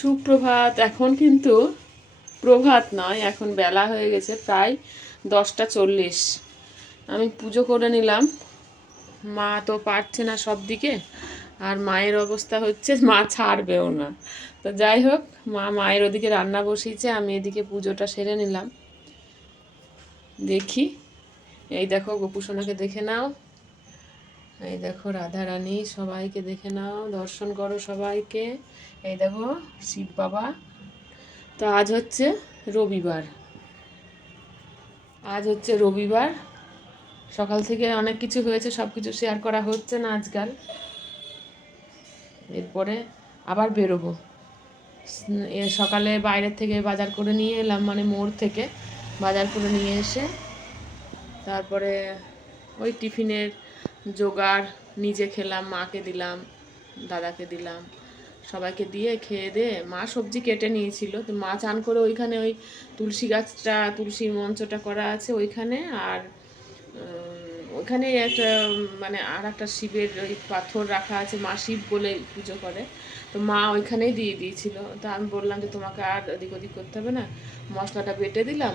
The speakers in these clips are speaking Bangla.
সুপ্রভাত। এখন কিন্তু প্রভাত নয়, এখন বেলা হয়ে গেছে প্রায় 10টা 40। আমি পুজো করে নিলাম। মা তো পারছে না সব দিকে, আর মায়ের অবস্থা হচ্ছে মা ছাড়বেও না। তো যাই হোক, মায়ের ওদিকে রান্না বসিয়েছে, আমি এদিকে পুজোটা সেরে নিলাম। দেখি, এই দেখো গোপুসোনাকে দেখে নাও, এই দেখো রাধারানী, সবাইকে দেখে নাও, দর্শন করো সবাইকে। এই দেখো শিব বাবা। তো আজ হচ্ছে রবিবার, সকাল থেকে অনেক কিছু হয়েছে, সব কিছু শেয়ার করা হচ্ছে না আজকাল। এরপরে আবার বেরোবো। সকালে বাইরের থেকে বাজার করে নিয়ে এলাম, মানে মোড় থেকে বাজার করে নিয়ে এসে তারপরে ওই টিফিনের জোগাড় নিজে খেলাম, মাকে দিলাম, দাদাকে দিলাম, সবাইকে দিয়ে খেয়ে দিয়ে মা সবজি কেটে নিয়েছিল। তো মা চান করে ওইখানে ওই তুলসীর মঞ্চটা করা আছে ওইখানে, আর ওইখানে একটা মানে আর একটা শিবের ওই পাথর রাখা আছে, মা শিব বলে পুজো করে, তো মা ওইখানেই দিয়ে দিয়েছিল। তো আমি বললাম যে তোমাকে আর ওদিক ওদিক করতে হবে না, মশলাটা বেটে দিলাম,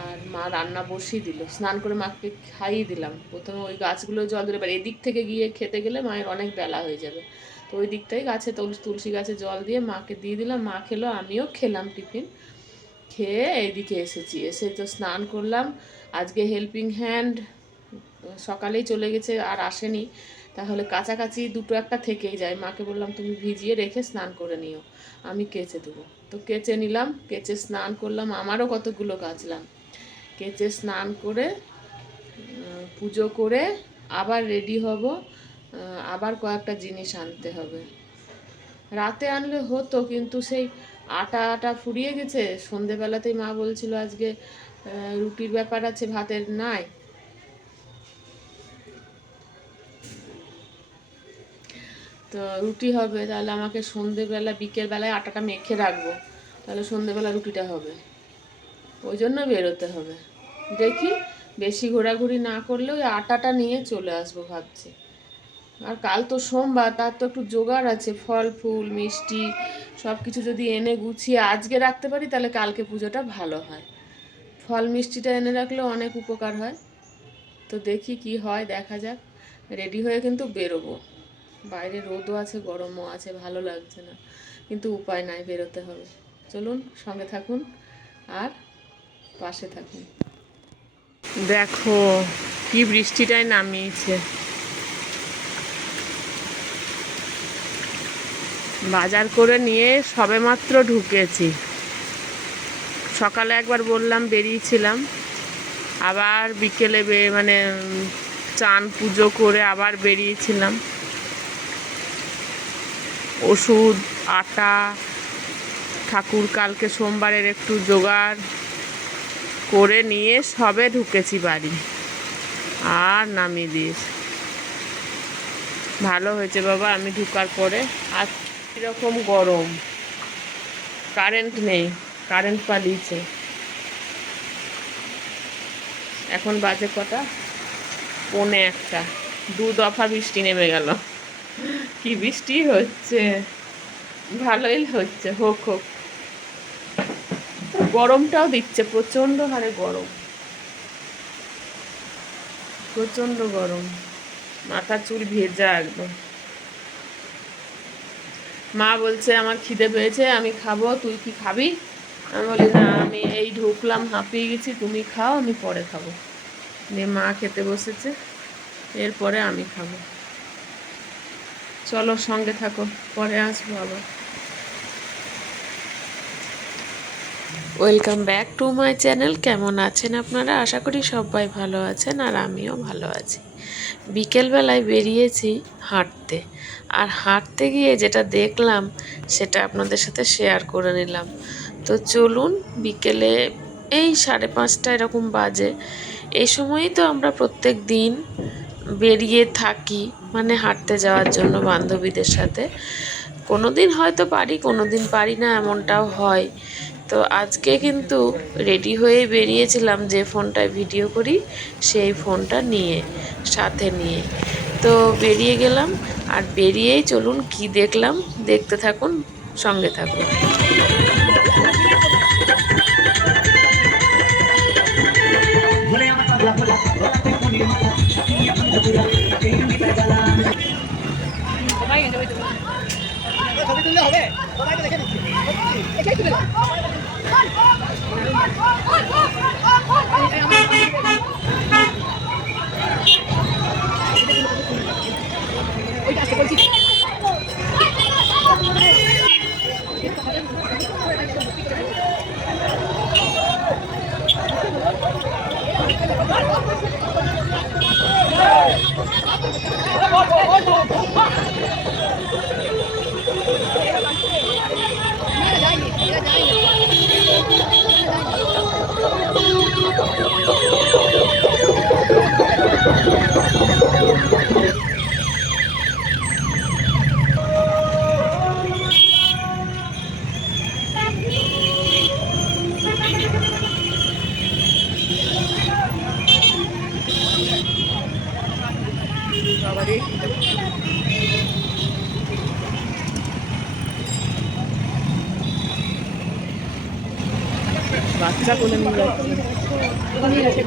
আর মা রান্না বসিয়ে দিল। স্নান করে মাকে খাইয়ে দিলাম। প্রথমে ওই গাছগুলো জল দিলে, এবার এদিক থেকে গিয়ে খেতে গেলে মায়ের অনেক বেলা হয়ে যাবে, তো ওই দিকটাই গাছে তুলসী গাছে জল দিয়ে মাকে দিয়ে দিলাম। মা খেলো, আমিও খেলাম টিফিন খেয়ে এইদিকে এসেছি। এসে তো স্নান করলাম। আজকে হেল্পিং হ্যান্ড সকালেই চলে গেছে, আর আসেনি, তাহলে কাছাকাছি দুটো একটা থেকেই যায়। মাকে বললাম তুমি ভিজিয়ে রেখে স্নান করে নিও, আমি কেচে দেবো। তো কেচে নিলাম, কেচে স্নান করলাম, আমারও কতগুলো কাচলাম। কেচে স্নান করে পুজো করে আবার রেডি হব, আবার কয়েকটা জিনিস আনতে হবে। রাতে আনলে হতো, কিন্তু সেই আটা ফুরিয়ে গেছে। সন্ধেবেলাতেই মা বলছিল আজকে রুটির ব্যাপার আছে, ভাতের নাই। তো রুটি হবে, তাহলে আমাকে সন্ধেবেলা বিকেলবেলায় আটাটা মেখে রাখবো, তাহলে সন্ধেবেলা রুটিটা হবে। ওই জন্য বেরোতে হবে। দেখি, বেশি ঘোরাঘুরি না করলে ওই আটাটা নিয়ে চলে আসবো ভাবছি। আর কাল তো সোমবার, তার তো একটু জোগাড় আছে, ফল ফুল মিষ্টি সব কিছু যদি এনে গুছিয়ে আজকে রাখতে পারি, তাহলে কালকে পুজোটা ভালো হয়। ফল মিষ্টিটা এনে রাখলেও অনেক উপকার হয়। তো দেখি কি হয়, দেখা যাক। রেডি হয়ে কিন্তু বেরোবো। বাইরে রোদও আছে, গরমও আছে, ভালো লাগছে না, কিন্তু উপায় নাই, বেরোতে হবে। চলুন, সঙ্গে থাকুন আর পাশে থাকুন। দেখো কি বৃষ্টিটাই নামিয়েছে। বাজার করে নিয়ে সবেমাত্র ঢুকেছি। সকালে একবার বললাম বেরিয়েছিলাম, আবার বিকেলে মানে চান পুজো করে আবার বেরিয়েছিলাম। ওষুধ, আটা, ঠাকুর কালকে সোমবারের একটু জোগাড় করে নিয়ে সবে ঢুকেছি বাড়ি, আর নামিয়ে দিয়েছি। ভালো হয়েছে বাবা আমি ঢুকার পরে। আর এরকম গরম, কারেন্ট নেই, কারেন্ট পালিয়েছে। এখন বাজে কটা, 1:45। 2 দফা বৃষ্টি নেমে গেল। কি বৃষ্টি হচ্ছে, ভালোই হচ্ছে, হোক হোক। গরমটাও দিচ্ছে, প্রচণ্ড হারে গরম, প্রচণ্ড গরম, মাথা চুল ভেজা একদম। মা বলছে আমার খিদে পেয়েছে, আমি খাবো, তুই কি খাবি? আমি বলি না, আমি এই ঢুকলাম, হাঁপিয়ে গেছি, তুমি খাও, আমি পরে খাবো। দিয়ে মা খেতে বসেছে, এরপরে আমি খাবো। চলো সঙ্গে থাকো, পরে আসবো আবার। Welcome back to my channel. কেমন আছেন আপনারা? আশা করি সবাই ভালো আছেন, আর আমিও ভালো আছি। বিকেলবেলায় বেরিয়েছি হাঁটতে, আর হাঁটতে গিয়ে যেটা দেখলাম সেটা আপনাদের সাথে শেয়ার করে নিলাম। তো চলুন, বিকেলে এই 5:30 এরকম বাজে, এই সময়ই তো আমরা প্রত্যেক দিন বেরিয়ে থাকি, মানে হাঁটতে যাওয়ার জন্য বান্ধবীদের সাথে। কোনো দিন হয়তো পারি, কোনো দিন পারি না, এমনটাও হয়। তো আজকে কিন্তু রেডি হয়ে বেরিয়েছিলাম, যে ফোনটায় ভিডিও করি সেই ফোনটা সাথে নিয়ে তো বেরিয়ে গেলাম। আর বেরিয়েই চলুন কি দেখলাম, দেখতে থাকুন, সঙ্গে থাকো। বাচ্চা কোলে নিয়ে যাচ্ছে।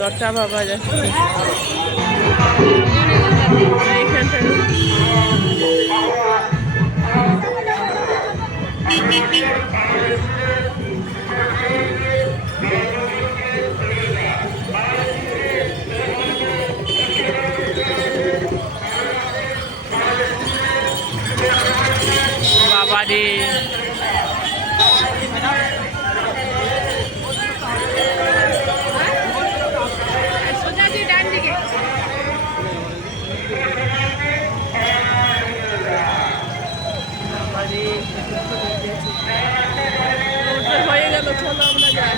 রটা বাবা যাচ্ছে বাবা রে। হয়ে গেল, চলো আমরা যাই।